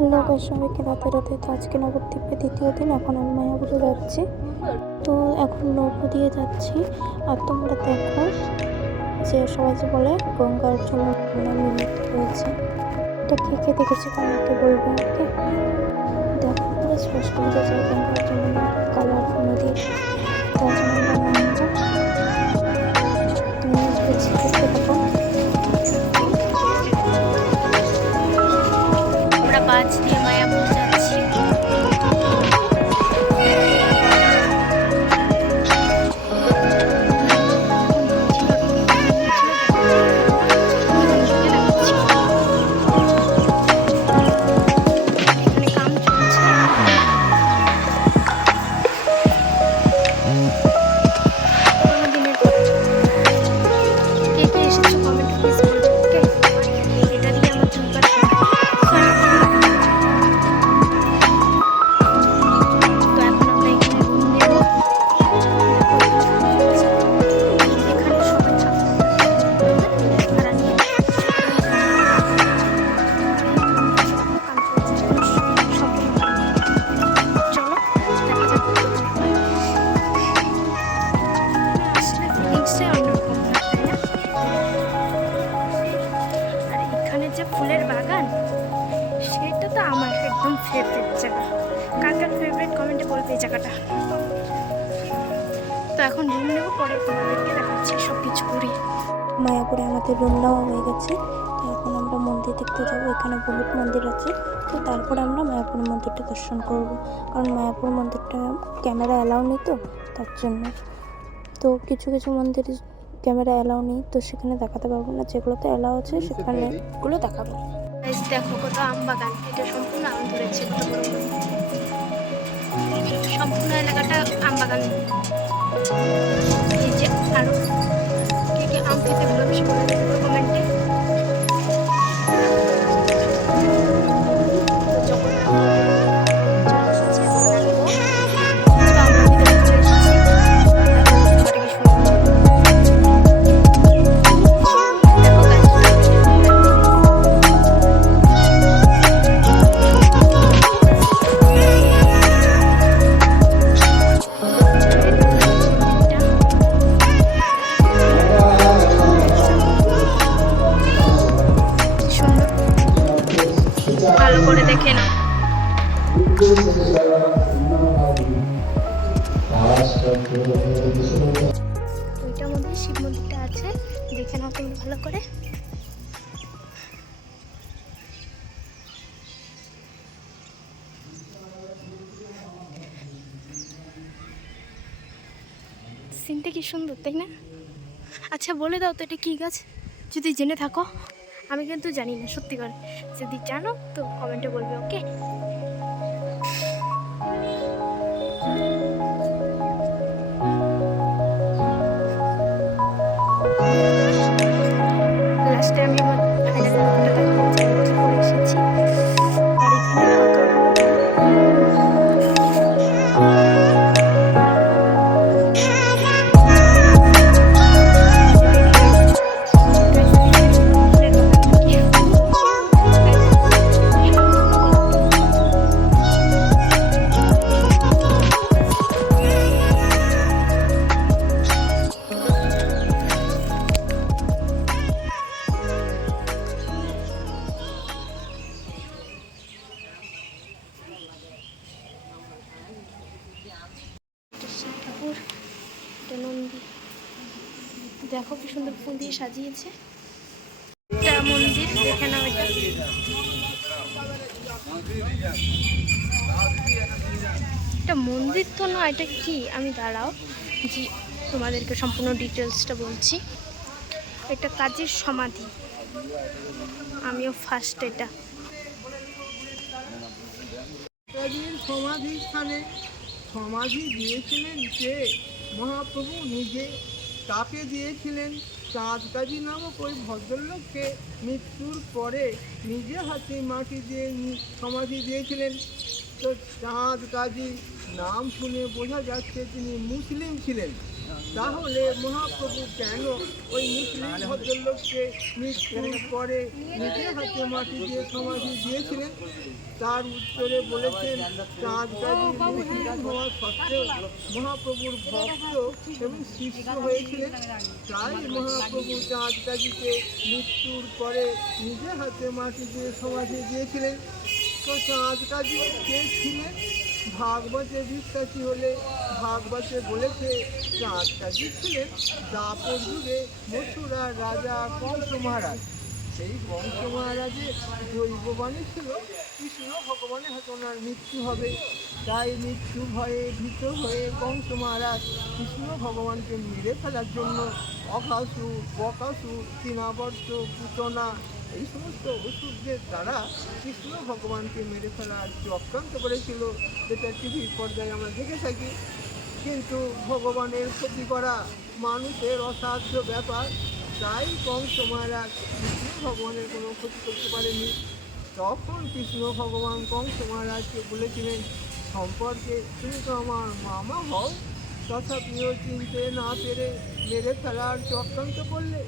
Hello guys, সবাইকে রাতে রাতে। তো আজকে নবদ্বীপে দ্বিতীয় দিন। এখন আমি মায়াপুরে যাচ্ছি। তো এখন নৌকো দিয়ে যাচ্ছি। আর তোমরা দেখো যে সবাই যে বলে গঙ্গার জন্য মিলিত হয়েছে, এটা কে কে দেখেছে কমেন্টে বলবে। ওকে, দেখো পুরো স্পষ্ট বোঝা যায় গঙ্গার জন্য কালার নদীর। তার জন্য আমরা নামবো। তুমি বলছি দেখতে থাকো। আমরা বাস দিয়ে মায়াপুর যাচ্ছি। এখানে কাম চলছে। দিনের পর কে কে এসেছো কমেন্ট প্লিজ বলবে। ওকে, এটা দিয়ে আমার চুলকার তো এখন আমরা এখানে রুম নেব। এখানে সবাই ভাড়া নিয়ে চলো দেখা যাক। আসলে ফিলিংসটাই অন্যরকম, তাই না? আর এখানে যে ফুলের বাগান, সেটা তো আমার একদম ফেভারিট জায়গা। কার কার ফেভারিট কমেন্টে বলবে এই জায়গাটা। তো এখন রুম নেবো, পরে তোমাদেরকে দেখাচ্ছি সব কিছু ঘুরি। মায়াপুরে আমাদের রুম নেওয়া হয়ে গেছে। তো এখন আমরা মন্দির দেখতে যাবো। এখানে বহুত মন্দির আছে। তো তারপরে আমরা মায়াপুর মন্দিরটা দর্শন করব, কারণ মায়াপুর মন্দিরটা ক্যামেরা অ্যালাউ নেই, তো তার জন্য। তো কিছু কিছু মন্দির ক্যামেরা অ্যালাউ নেই, তো সেখানে দেখাতে পারবো না। যেগুলোতে অ্যালাউ আছে সেখানে গুলো দেখাবো। গাইস দেখো কত আম বাগান, এটা সম্পূর্ণ আম ধরেছে কত বড় বড়। সম্পূর্ণ এলাকাটা আম বাগান। এই যে আরো কে কে আম খেতে ভালোবাসে বলে দেবো কমেন্টে। যখন চলে এসেছি এখন নামবো। তো আমরা ভিতরে চলে এসেছি। দেখো কি সুন্দর। দেখো গাইস ভালো করে দেখে না। ওইটার মধ্যে শিব মন্দিরটা আছে, দেখে নাও তুমি ভালো করে। সিনটা কি সুন্দর, তাই না? আচ্ছা বলে দাও তো এটা কি গাছ, যদি জেনে থাকো। আমি কিন্তু জানি না সত্যি করে। যদি জানো তো কমেন্টে বলবে। ওকে, লাস্টে আমি আমার ফাইনাল লুকটা দেখাবো যে আমি কি করে এসেছি। আর এখানে ঠাকুর, এটা নন্দী। দেখো কি সুন্দর ফুল দিয়ে সাজিয়েছে। এটা মন্দির, দেখে নাও। এটা মন্দির তো না, এটা কি আমি দাঁড়াও জি তোমাদেরকে সম্পূর্ণ ডিটেলসটা বলছি। এটা কাজীর সমাধি, আমিও ফার্স্ট এটা। সমাধি স্থানে সমাধি দিয়েছিলেন যে মহাপ্রভু নিজে, তাকে দিয়েছিলেন চাঁদ কাজী নামক ওই ভদ্রলোককে। মৃত্যুর পরে নিজে হাতে মাটি দিয়ে সমাধি দিয়েছিলেন। তো চাঁদ কাজী নাম শুনে বোঝা যাচ্ছে তিনি মুসলিম ছিলেন। তাহলে মহাপ্রভু কেন ওই মুসলিম ভদ্রলোককে মৃত্যুর পরে নিজের হাতে মাটি দিয়ে সমাধি দিয়েছিলেন? তার উত্তরে বলেছেন, চাঁদ কাজী মুসলিম হওয়া সত্ত্বেও মহাপ্রভুর ভক্ত এবং শিষ্য হয়েছিলেন, তাই মহাপ্রভু চাঁদ কাজীকে মৃত্যুর পরে নিজের হাতে মাটি দিয়ে সমাধি দিয়েছিলেন। তো চাঁদ কাজী কে ছিলেন? ভাগবতে বিশ্বাসী হলে ভাগবতে বলেছে চাঁদ কাজী ছিলেন দাপর যুগে মথুরার রাজা কংস মহারাজ। সেই কংস মহারাজের দৈববাণী ছিল কৃষ্ণ ভগবানের হাতে ওনার মৃত্যু হবে, তাই মৃত্যু ভয়ে ভীত হয়ে কংস মহারাজ কৃষ্ণ ভগবানকে মেরে ফেলার জন্য অকাসুর, বকাসুর, তৃণাবর্ত, পুতনা এই সমস্ত অসুরদের দ্বারা কৃষ্ণ ভগবানকে মেরে ফেলার চক্রান্ত করেছিল, যেটা টিভির পর্দায় আমরা দেখে থাকি। কিন্তু ভগবানের ক্ষতি করা মানুষের অসাধ্য ব্যাপার, তাই কংস মহারাজ কৃষ্ণ ভগবানের কোনো ক্ষতি করতে পারেনি। তখন কৃষ্ণ ভগবান কংস মহারাজকে বলেছিলেন, সম্পর্কে তুমি তো আমার মামা হও, তথাপিও চিনতে না পেরে মেরে ফেলার চক্রান্ত করলে।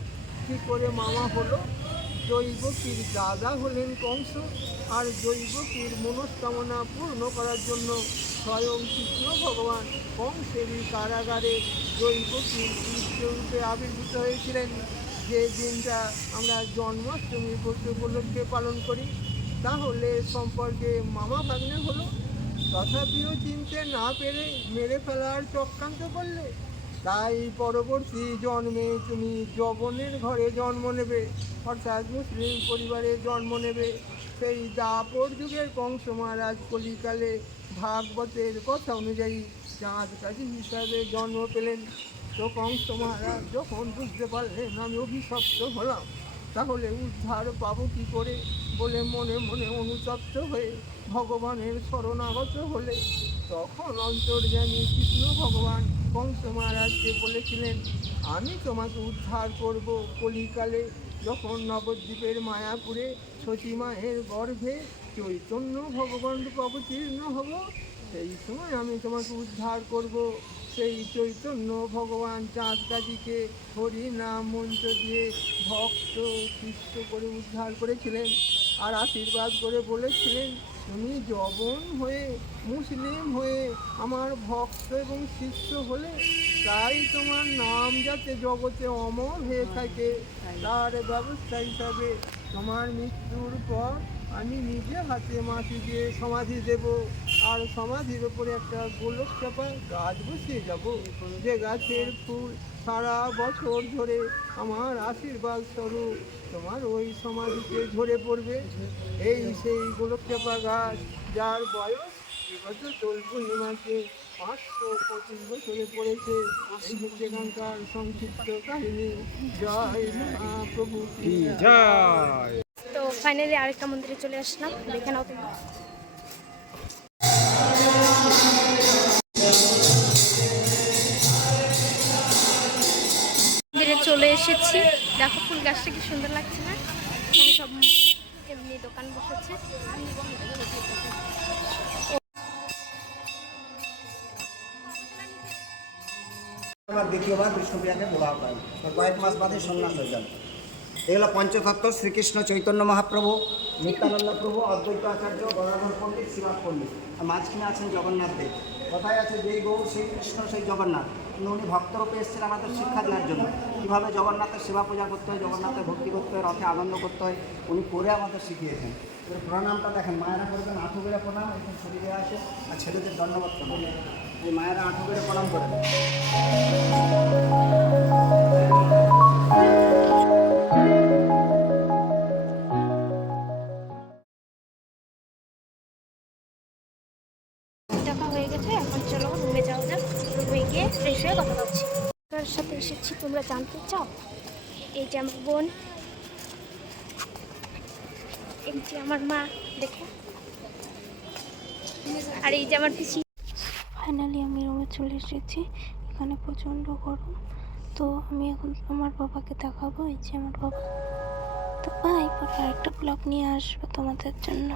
কী করে মামা হলো? জৈবকীর দাদা হলেন কংস, আর জৈবকীর মনস্কামনা পূর্ণ করার জন্য স্বয়ং কৃষ্ণ ভগবান কংসেরই কারাগারে জৈবকীর কৃষ্ণরূপে আবির্ভূত হয়েছিলেন, যে দিনটা আমরা জন্মাষ্টমী উপলক্ষে পালন করি। তাহলে সম্পর্কে মামা ভাগ্নে হলো, তথাপিও চিনতে না পেরে মেরে ফেলার চক্রান্ত করলে। তাই পরবর্তী জন্মে তুমি যবনের ঘরে জন্ম নেবে, অর্থাৎ মুসলিম পরিবারে জন্ম নেবে। সেই দাপর যুগের কংস মহারাজ কলিকালে ভাগবতের কথা অনুযায়ী চাঁদ কাজী হিসাবে জন্ম পেলেন। তো কংস মহারাজ যখন বুঝতে পারলেন আমি অভিশপ্ত হলাম, তাহলে উদ্ধার পাবো কী করে বলে মনে মনে অনুতপ্ত হয়ে ভগবানের শরণাগত হলে, তখন অন্তর্যামী কৃষ্ণ ভগবান কংস মহারাজকে বলেছিলেন, আমি তোমাকে উদ্ধার করব কলিকালে, যখন নবদ্বীপের মায়াপুরে সতী মায়ের গর্ভে চৈতন্য ভগবান রূপে অবতীর্ণ হব, সেই সময় আমি তোমাকে উদ্ধার করব। সেই চৈতন্য ভগবান চাঁদ কাজীকে হরি নাম মন্ত্র দিয়ে ভক্ত শিষ্য করে উদ্ধার করেছিলেন, আর আশীর্বাদ করে বলেছিলেন, তুমি যবন হয়ে মুসলিম হয়ে আমার ভক্ত এবং শিষ্য হলে, তাই তোমার নাম যাতে জগতে অমর হয়ে থাকে, তার ব্যবস্থা হিসাবে তোমার মৃত্যুর পর আমি নিজে হাতে মাটি দিয়ে সমাধি দেব, আর সমাধির ওপরে একটা গোলক চাপা গাছ বসিয়ে যাব, যে গাছের ফুল সারা বছর ধরে আমার আশীর্বাদ স্বরূপ তোমার ওই সমাধিতে ঝরে পড়বে। এই সেই গোলক চাপা গাছ, যার বয়স এবছর দোল পূর্ণিমাকে 525 বছরে পড়েছে। এই হচ্ছে এখানকার সংক্ষিপ্ত কাহিনী। জয় মহাপ্রভু কি জয়। তো ফাইনালি আরেকটা মন্দিরে চলে আসলাম, দেখে নাও তোমরা। মন্দিরে চলে এসেছি, দেখো ফুল গাছটা কি সুন্দর লাগছে না? এখানে সব এমনি দোকান বসেছে। দ্বিতীয়বার বিষ্ণুপ্রিয়াকে বিবাহ করেন, কয়েক মাস বাদে সন্ন্যাস হয়ে যান। এগুলো পঞ্চতত্ত্ব শ্রীকৃষ্ণ চৈতন্য মহাপ্রভু, নিত্যানন্দ প্রভু, অদ্বৈত আচার্য, গদাধর পণ্ডিত, শ্রীবাস পণ্ডিত, আর মাঝখানে আছেন জগন্নাথ দেব। কথায় আছে যেই গৌর সেই কৃষ্ণ সেই জগন্নাথ, কিন্তু উনি ভক্তরূপে এসেছেন আমাদের শিক্ষা দেওয়ার জন্য, কীভাবে জগন্নাথের সেবা পূজা করতে হয়, জগন্নাথের ভক্তি করতে হয়, রথে আনন্দ করতে হয়, উনি করে আমাদের শিখিয়েছেন। এবার প্রণামটা দেখেন, মায়েরা করবেন আঁঠু বেড়ে প্রণাম, এখন শরীরে আসে, আর ছেলেদের দণ্ডবত করবেন। এই মায়েরা আঁঠু বেড়ে প্রণাম করেন। দেখা হয়ে গেছে, এখন চলো রুমে যাওয়া যাক। রুমে গিয়ে ফ্রেশ হয়ে কথা বলছি। কার সাথে এসেছি তোমরা জানতে চাও? এই যে আমার বোন, এই যে আমার মা, দেখে, আর এই যে আমার পিসি। ফাইনালি আমি রুমে চলে এসেছি। এখানে প্রচণ্ড গরম, তো আমি এখন আমার বাবাকে দেখাবো। এই যে আমার বাবা। তো বাই, পরে আরেকটা ব্লগ নিয়ে আসবো তোমাদের জন্য।